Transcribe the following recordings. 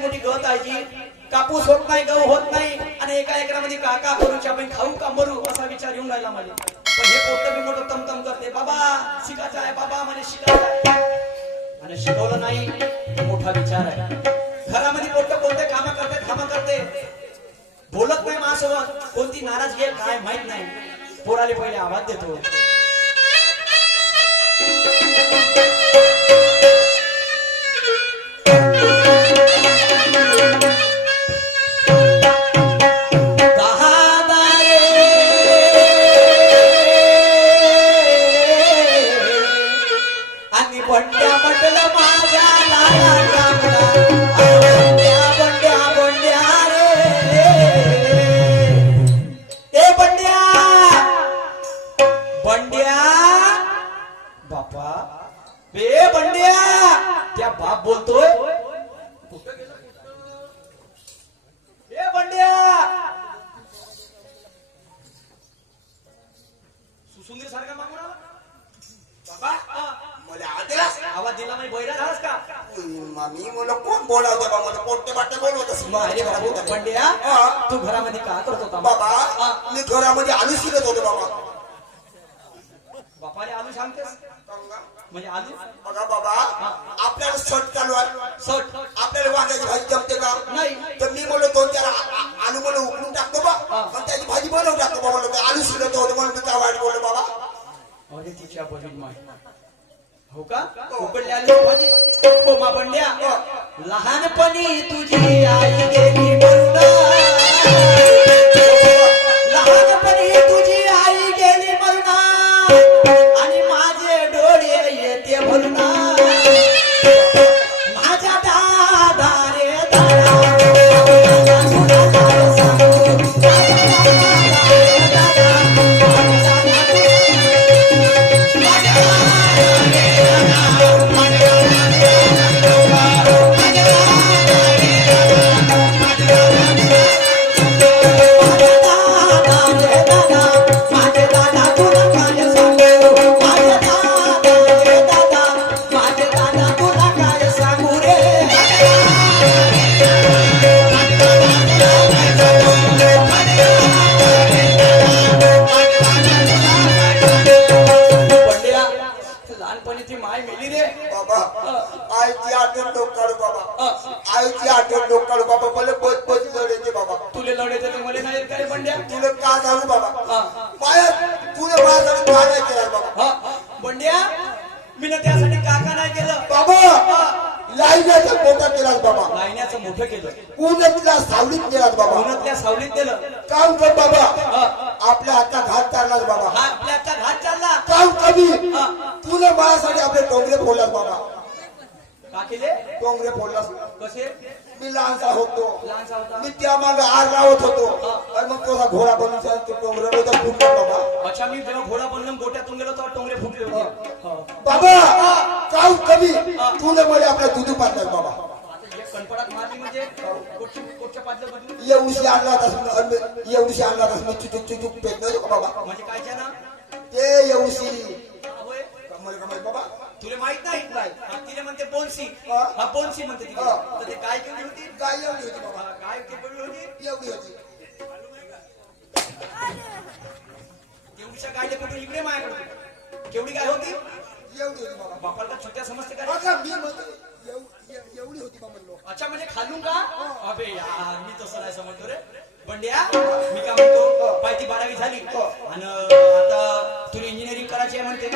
मोठी गत आहे कापूस होत नाही गहू होत नाही. आणि एका एकरामध्ये का का करूची आपण खाऊ का मरू असा विचार येऊन राहिला मला. पण हे पोट मी मोठं तमतम करते. बाबा शिकायचं आहे बाबा मला शिकायचं आहे. आणि शिकवलं नाही मोठा विचार आहे. घरामध्ये पोट कोणते काम करते कामं करते. बोलत नाही माझ्यासोबत. कोणती नाराजगी आहे काय माहीत नाही. पोराले पहिले आवाज देतो. आदेश आवाज दिला नाही बैरा झालास का? मामी मला कोण बोलावते बा? मला पोट्टे बाट्टे बोलवत असेल. अरे बाबू बंड्या हा. तू घरामध्ये का करत होता बाबा. मी घरामध्ये आलू शिरत होतो बाबा. बापाने आलू सांगतेस? म्हणजे आलू? बघा बाबा आपल्याला सट चालू आहे. सट आपल्याला वांग्याची भाजी जमते का? नाही. तर मी म्हणलो दोन चार आलू मला उकळून टाकतो बा. पण त्याची भाजी बनवून टाकतो बा म्हणलं. आलू शिरत होतो म्हणून मी काय वाईट बोललो बाबा. अरे तिच्या बहीण माय हो का? हो. बंड्या लहानपणी तुझी आई लाईनाचा मोठा केलास बाबा. लायण्याचं मोठं केलं. उन्हातल्या सावलीत केलास बाबा. उन्हातल्या सावलीत दिलं काम कर बाबा. हा. आपल्या हातात घात चालणार बाबा. हा आपल्याचा घात चालला. काम कमी. हा. तुला माझ्यासाठी आपले डोंगरे फोडलास बाबा. का केले? डोंगरे फोडलास कसे? मी लहानसा होतो. होता? मी त्या मागे आर लावत होतो. आणि मग तसा घोडा बनून तो होता फुटला बाबा. अच्छा मी जेव्हा घोडा बनलो गोट्यातून गेलो तेव्हा टोंगरे फुटले होते. हो. बाबा काम? कमी तुला मला आपल्या दुधू पाडलास बाबा. हे म्हणजे येऊशी आणला होतास येऊशी आणला होतास मी चुचूक चुचूक पेट नाही का बाबा? म्हणजे काय ना ते येऊशी होय कमल कमल बाबा तुला माहीत नाही नाही. हा, बोनसी हा. बोनसी म्हणते हा. तर ते काय केली होती? काय एवढी होती बाबा? काय केली होती? एवढी होती. तेवढीच्या गायले कुठे इकडे माझ्याकडे केवढी काय होती? एवढी होती बाबा. बापाला छोट्या समजते का मी म्हणतो एवढी होती बाबा म्हणलो. अच्छा म्हणजे खालून का? अबे यार मी तसं नाही समजतो रे. बंड्या मी काय म्हणतो पायती बारावी झाली. आणि आता तुला इंजिनिअरिंग करायची आहे म्हणते.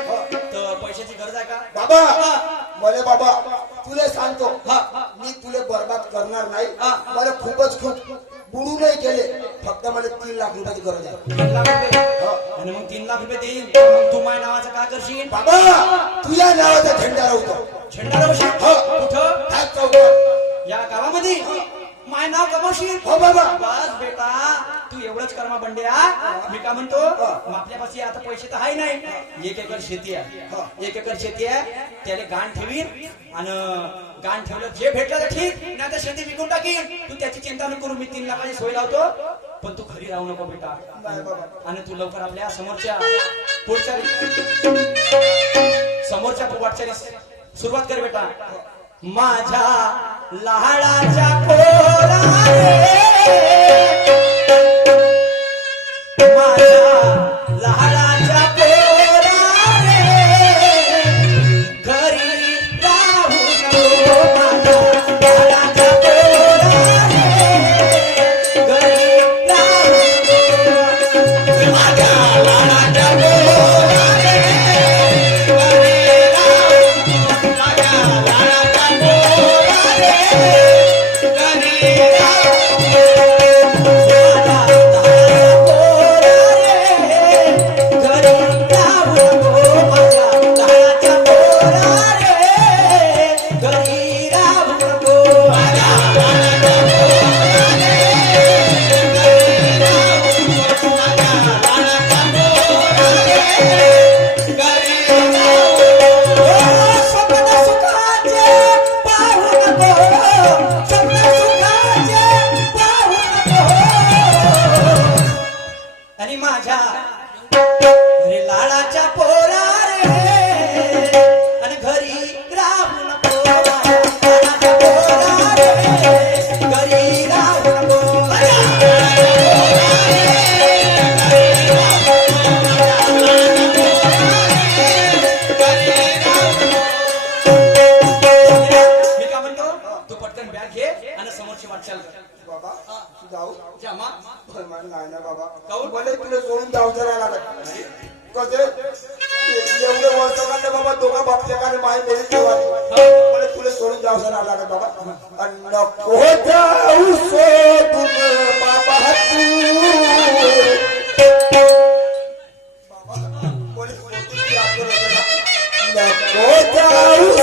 तर पैशाची गरज आहे का? बाबा! मला बाबा तुला सांगतो हा. मी तुला बर्बाद करणार नाही. हा. मला खूपच खूप बुडू नाही गेले फक्त मला तीन लाख रुपयाची गरज आहे. तीन लाख रुपये आणि मग तीन लाख रुपये देईल मग तू माझ्या नावाचं काय करशील? बाबा तुझ्या नावाचा झेंडा राहतो झेंडा लावशील? कुठं? काय चौकात या गावामध्ये? माय नाव कमावशील? हो बाबा. बस बेटा तू एवढंच कर्मा बंड्या. मी काय म्हणतो आपल्यापाशी आता पैसे तर आहे नाही. एक एकर शेती आहे. एक एकर शेती आहे. त्याला गाण ठेवीन आणि गाण ठेवलं जे भेटलं तर ठीक. नाही तर शेती विकून टाकीन. तू त्याची चिंता नको करू मी तीन लाखाची सोय लावतो. पण तू खरी राहू नको बेटा. आणि तू लवकर आपल्या समोरच्या पुढच्या समोरच्या वाटचालीस. सुरुवात कर बेटा. माझ्या लाडाच्या खोला माझ्या लहाळाच्या आणि समोरची वाटचाल कर बाबा. जाऊ जामा पण मला नाही ना बाबा। काहून? मला तुला सोडून जाऊ जरा लागत कसे? एवढे वर्ष काढले बाबा दोघा बापच्या काढले माय मेरी जेवानी मला तुला सोडून जाऊ जरा लागत बाबा. नको जाऊ सोडून बाबा तू बाबा नको जाऊ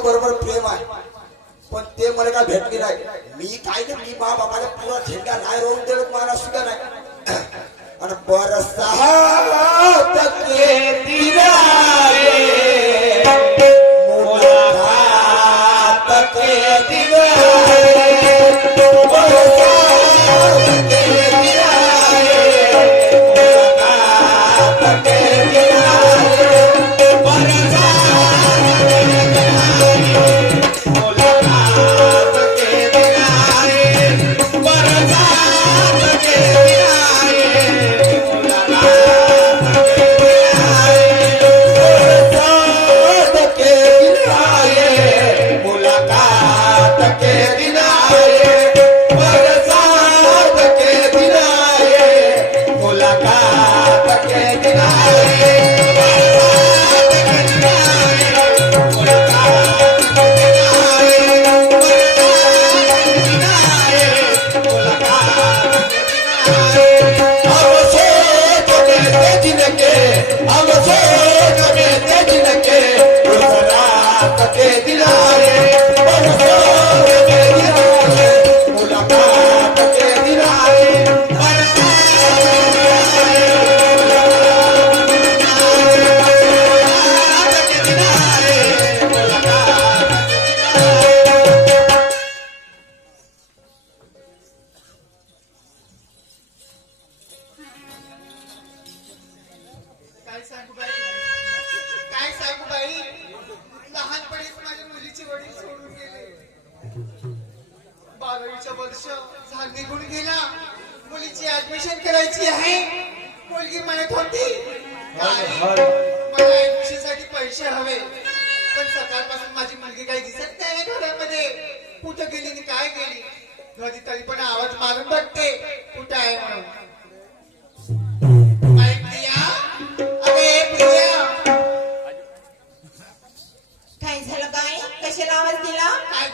मुली बरोबर प्रेम आहे. पण ते मला काय भेटली नाही. मी काय मी मा बाबाला पुरा झेंडा नाही राहून दिलं मला सुद्धा नाही. आणि बरसा काय सांगू बाई? लहानपणीच माझ्या मुलीची वडील सोडून गेले. बारावीचं वर्ष झाड निघून गेला. मुलीची ऍडमिशन करायची आहे. मुलगी म्हणत होती मला ऍडमिशनसाठी पैसे हवे. पण सकाळपासून माझी मुलगी काही दिसत नाही घरामध्ये. कुठं गेली आणि काय गेली? घरी तरी पण आवाज मारून बघते. कुठं आहे म्हणून. काय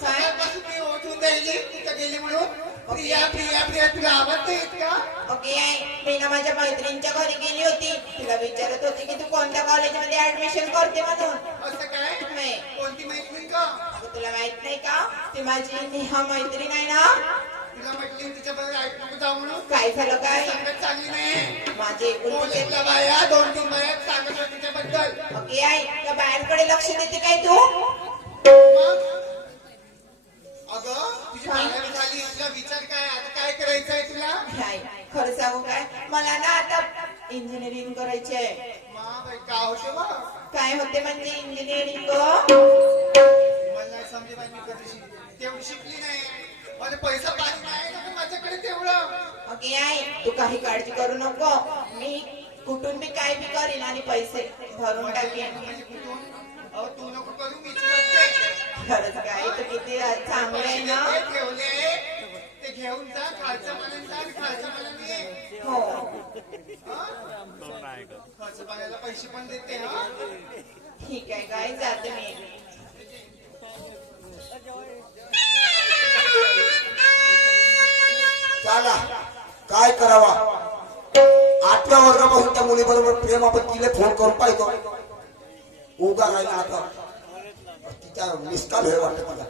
सकाळपासून मी ओळखून द्यायची तिथं गेली म्हणून. प्रिया प्रिया प्रिया तुला आवाज नाही येत का ओके मी ना माझ्या मैत्रिणीच्या घरी गेली होती. तिला विचारत होती की तू कोणत्या कॉलेजमध्ये ऍडमिशन करते म्हणून? असं काय? नाही. कोणती मैत्रीण का अगं, तुला माहीत नाही का? ती माझी नेहा मैत्रीण आहे ना? तुला म्हटली तिच्या बरोबर ऐक नको जाऊ म्हणून? काय झालं काय? संगत चांगली नाही. माझे कॉलेजला बाया दोन तीन बाया सांगत तिच्याबद्दल. ओके आई. त्या बाहेरकडे लक्ष देते काय तू? अगं विचार काय? आता काय करायचंय तुला? नाही खरं सांगू काय? मला ना आता इंजिनिअरिंग करायची आहे. मा बाई का होते काय होते म्हणजे इंजिनिअरिंग मला समजे बाई मी कधी शिकली तेवढी शिकली नाही. माझे पैसा पाणी नाही ना माझ्याकडे तेवढं. ओके आई तू काही काळजी करू नको. मी कुठून बी काय बी करीन आणि पैसे भरून टाकेन. म्हणजे कुठून? अहो तू नको करू मीच करते खरंच काय तू किती चांगलं आहे ना? ते ठेवले ते घेऊन जा खालच्या पाण्याने जा आणि खालच्या पाण्याने ये. हो. खालच्या पाण्याला पैसे पण देते हा? ठीक आहे काय जाते मी. चला काय करावा? आठव्या वर्गापासून त्या मुलीबरोबर प्रेम आपण तिला फोन करून पाहिजे उगा राहिला आता. तिच्या निष्काल हे वाटत मला.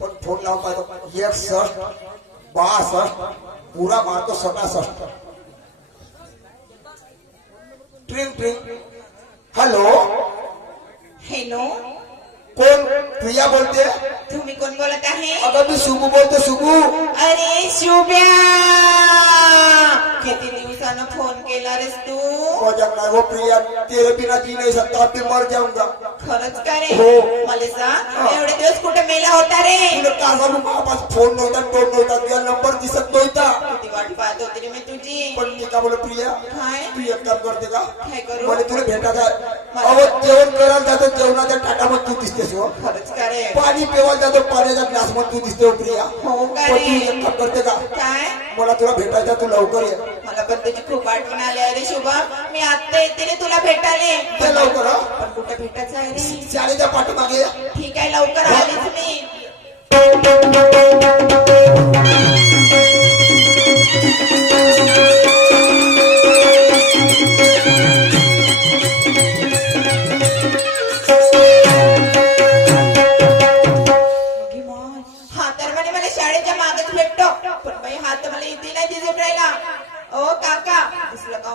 पण फोन लावून पाहिजे एकसष्ट बासष्ट पुरा मारतो सटासष्ट ट्रिंग ट्रिंग. हॅलो? हॅलो? कोण? प्रिया बोलते? तुम्ही कोण बोलत आहे? अगं मी सुगू बोलते सुगू अरे शुभ्या! किती दिवसानं फ़ोन केला रेस तू? मज़ाक नाही हो प्रिया तेरे बिना जी नाही सकता भी मर जाऊँगा। खरंच का रे? हो. मला सांग एवढे दिवस कुठे मेला होता रे? तुला का सांगू माझ्यापास फ़ोन नव्हता टोन नव्हता तुझा नंबर दिसत नव्हता. किती वाट पाहत होती रे मी तुझी. पण मी का बोल प्रिया? तू एक काम करते का? काय करू? मला तुला भेटायचा अहो जेवण करायला जातो जेवणाच्या ताटामध्ये तू दिसतेस हो. खरंच का रे? पाणी पिवायला जातो पाण्याच्या ग्लास मध्ये तू दिसते प्रिया. हो का पण तू एक काम करते का? काय? मला तुला भेटायचा तू लवकर ये. मला पण तुझी खूप आठवण आली अरे शुभा. मी आत्ता येते रे तुला भेटाले ये लवकर हा. पण कुठे भेटायचं आहे रे? शाळेच्या पाठीमागे. ठीक आहे लवकर आलीच मी.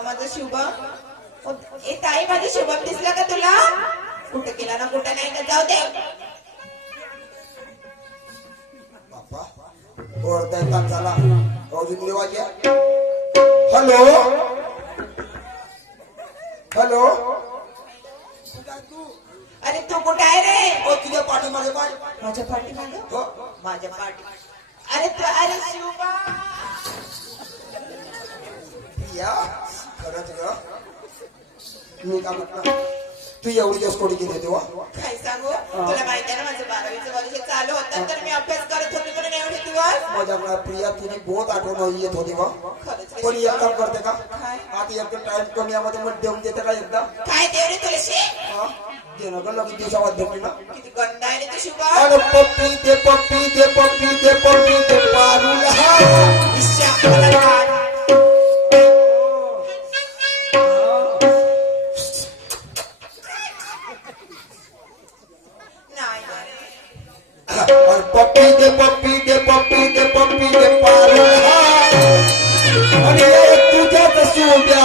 माझं शुभम ए ताई माझं शुभम दिसलं का तुला? कुठं गेला ना कुठं नाही का? जाऊ दे. झाला. हॅलो? हॅलो? अरे तू कुठं आहे रे? ओ तुझ्या पाठीमागे पाय माझ्या पाठीमागं? हो. माझ्या पाठी अरे तू अरे शुभा. प्रिया? खरंच ग मी का म्हटलं? तू एवढी दिवस कोणी गेली तेव्हा? काय सांगू? तुला माहिती आहे ना माझं बारावीचं वर्ष चालू होतं तर मी अभ्यास करत होते म्हणून एवढे दिवस? माझ्या मला प्रिया तुझी बहुत आठवण येत होती बा. पण एक. काम करते का? आता एकदा टाइम कमी यामध्ये मला देऊन देते का एकदा? काय देव रे तुळशी? दे ना ग लगेच दिवसावर भेटली ना. किती गंड आहे रे अरे पप्पी दे पप्पी दे पप्पी दे पप्पी दे पारूला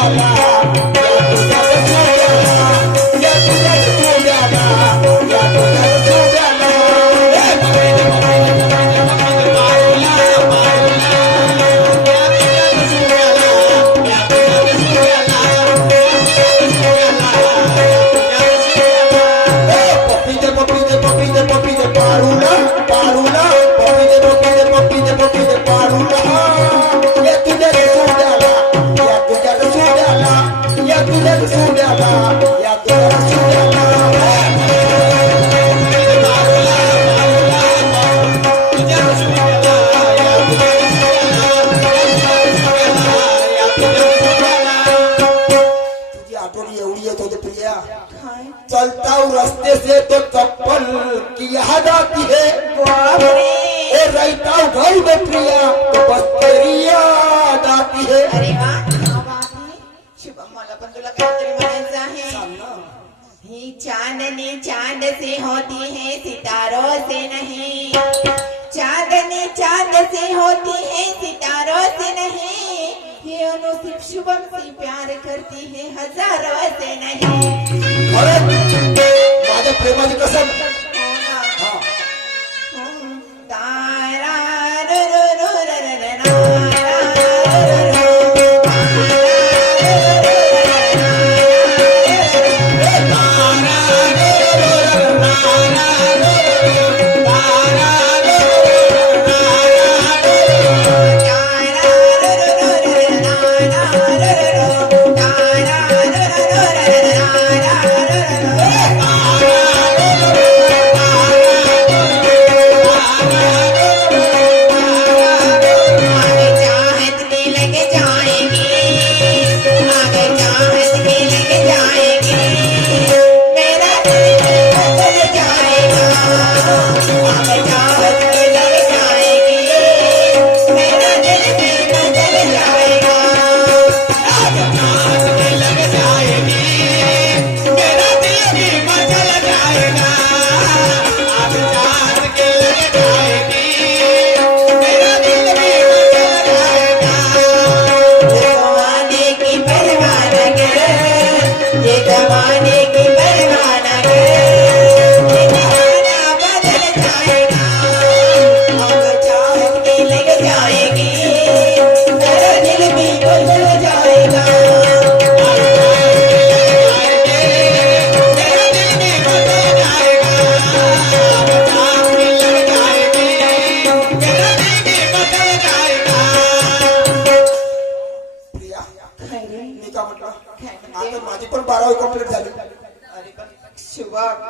सोड्याला या अनु सिर्फ प्यार करती है हजारों से नहीं माझ्या प्रेमाची कसम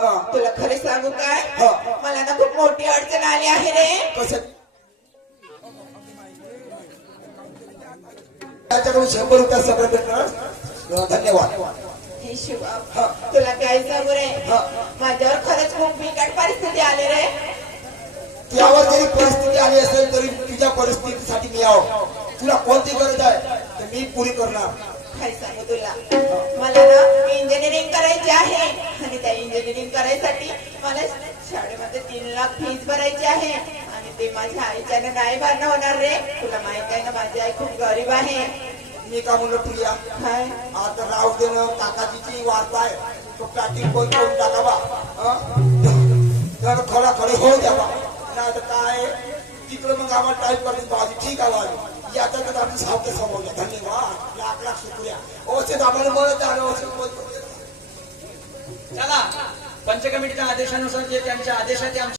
तुला खरं सांगू काय? हा. मला ना खूप मोठी अडचण आली आहे रे. कसं? त्याच्याकडून शंभर रुपये सगळं भेटणार. धन्यवाद. हे. तुला काय सांगू रे? हा. माझ्यावर खरंच खूप बिकट परिस्थिती आली रे. त्यावर जरी परिस्थिती आली असेल तरी तुझ्या परिस्थितीसाठी मी आहो तुला कोणती गरज आहे? तर मी पुरी करणार. काय सांगू तुला. मला ना इंजिनिअरिंग इंजिनिअरिंग करायसाठी मला शाळेमध्ये तीन लाख फ़ीस भरायची आहे. आणि ते माझ्या आईच्यानं नाही भरणं होणार रे. तुला माहित आहे ना माझी आई खूप गरीब आहे. मी का म्हणलं प्रिया काय? आता राहू दे ना काकाजीची वार्ता आहे. तो पॅकिंग बंद करून टाकावा. हं? तर खडा खडे होऊ द्यावा नाही तर काय? तिकडे मग आम्हाला टाईप करते बाजू ठीक आहे बाजू याचा तर आम्ही समोर धन्यवाद. लाख लाख शुक्रिया. अवश्य आम्हाला मदत चला पंच कमिटीच्या आदेशानुसार जे त्यांच्या आदेशात